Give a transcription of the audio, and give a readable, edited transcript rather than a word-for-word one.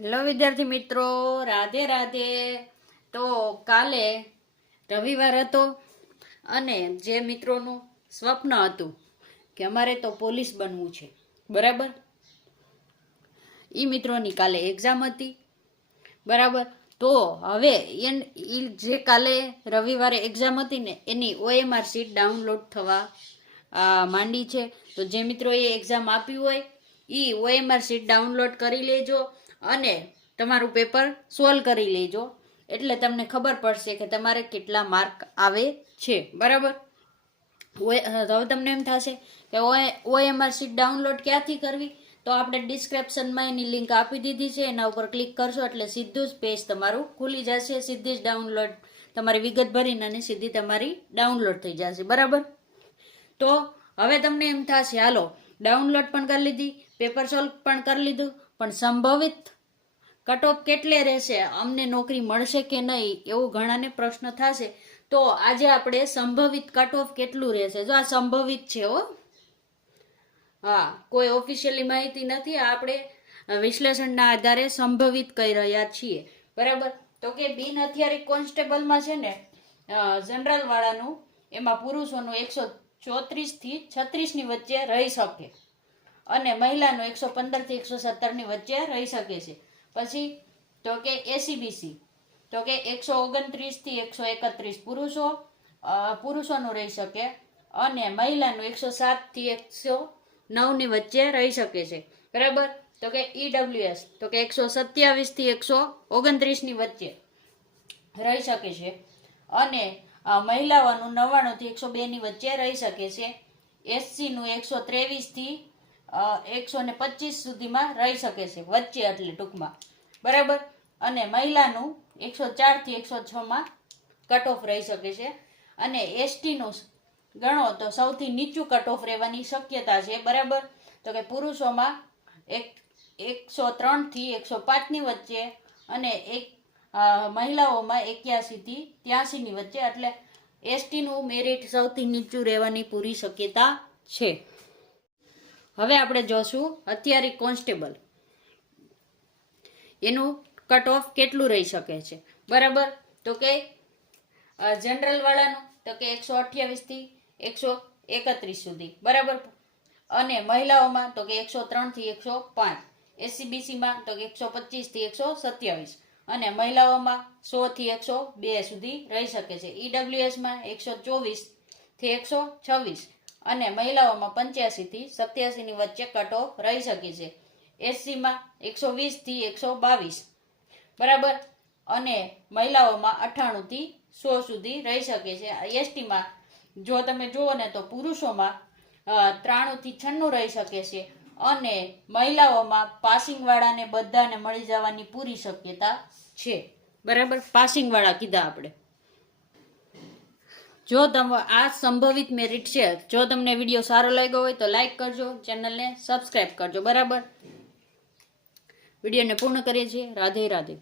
Hello વિદ્યાર્થી મિત્રો, રાધે રાધે. તો કાલે રવિવાર હતો અને જે મિત્રોનું સ્વપ્ન હતું કે અમારે તો પોલીસ બનવું છે, બરાબર, એ મિત્રોની કાલે એક્ઝામ હતી, બરાબર. તો હવે જે કાલે રવિવારે એક્ઝામ હતી ને એની OMR શીટ ડાઉનલોડ થવા માંડી છે. તો જે મિત્રોએ એક્ઝામ આપ્યું હોય એ OMR શીટ ડાઉનલોડ કરી લેજો અને તમારું પેપર સોલ્વ કરી લેજો, એટલે તમને ખબર પડશે કે તમારે કેટલા માર્ક આવે છે, બરાબર. હવે તમને એમ થશે કે OMR શીટ ડાઉનલોડ ક્યાંથી કરવી? તો આપણે ડિસ્ક્રિપ્શનમાં એની લિંક આપી દીધી છે, એના ઉપર ક્લિક કરશો એટલે સીધું જ પેજ તમારું ખુલી જશે, સીધી જ ડાઉનલોડ તમારી વિગત ભરીને અને સીધી તમારી ડાઉનલોડ થઈ જશે, બરાબર. તો હવે તમને એમ થશે હાલો ડાઉનલોડ પણ કરી લીધી, પેપર સોલ્વ પણ કરી લીધું, પણ સંભવિત કટ ઓફ કેટલે રહેશે, અમને નોકરી મળશે કે નહીં, એવું ઘણાને પ્રશ્ન થશે. તો આજે આપણે સંભવિત કટ ઓફ કેટલું રહેશે, જો આ સંભવિત છે હો, હા, કોઈ ઓફિશિયલી માહિતી નથી, આપણે વિશ્લેષણના આધારે સંભવિત કહી રહ્યા છીએ, બરાબર. તો કે બિન હથિયારી કોન્સ્ટેબલમાં છે ને જનરલ વાળાનું એમાં પુરુષોનું 134 થી 36 ની વચ્ચે રહી શકે અને મહિલાનું 115 થી 117 ની વચ્ચે રહી શકે છે. પછી તો કે ACBC તો કે 129 થી 131 પુરુષોનું રહી શકે અને મહિલાનું 107 થી 109 ની વચ્ચે રહી શકે છે, બરાબર. તો કે EWS તો કે 127 થી 129 ની વચ્ચે રહી શકે છે અને મહિલાઓનું 99 થી 102 ની વચ્ચે રહી શકે છે. SC નું 123 થી 125 સુધીમાં રહી શકે છે, વચ્ચે એટલે ટૂંકમાં, બરાબર. અને મહિલાનું 104 થી 106 માં કટ ઓફ રહી શકે છે અને ST નું ગણો તો સૌથી નીચું કટ ઓફ રહેવાની શક્યતા છે, બરાબર. તો કે પુરુષોમાં 103 થી 105 ની વચ્ચે અને મહિલાઓમાં 81 થી 83 ની વચ્ચે, એટલે ST નું મેરિટ સૌથી નીચું રહેવાની પૂરી શક્યતા છે. હવે આપણે જોશું હથિયારી કોન્સ્ટેબલ, એનું કટ ઓફ કેટલું રહી શકે છે, બરાબર. તો કે જનરલ વાળાનું તો કે 128 થી 131 સુધી, બરાબર. અને મહિલાઓમાં તો કે 103 થી 105, SCBC માં તો કે 125 થી 127 અને મહિલાઓમાં 100 થી 102 સુધી રહી શકે છે. EWS માં 124 થી 126 અને મહિલાઓમાં 85 થી 87 ની વચ્ચે કટ ઓફ રહી શકે છે. SC માં 120 થી 122, બરાબર. અને મહિલાઓમાં 98 થી 100 સુધી રહી શકે છે. ST માં જો તમે જુઓ ને તો પુરુષોમાં 93 થી 96 રહી શકે છે અને મહિલાઓમાં પાસિંગ વાળાને બધાને મળી જવાની પૂરી શક્યતા છે, બરાબર. પાસિંગ વાળા કીધા આપણે. જો આ સંભવિત મેરિટ છે. જો તમને વિડીયો સારો લાગ્યો હોય તો લાઈક કરજો, ચેનલને સબસ્ક્રાઈબ કરજો, બરાબર. વિડીયોને પૂર્ણ કરીએ છીએ. રાધે રાધે.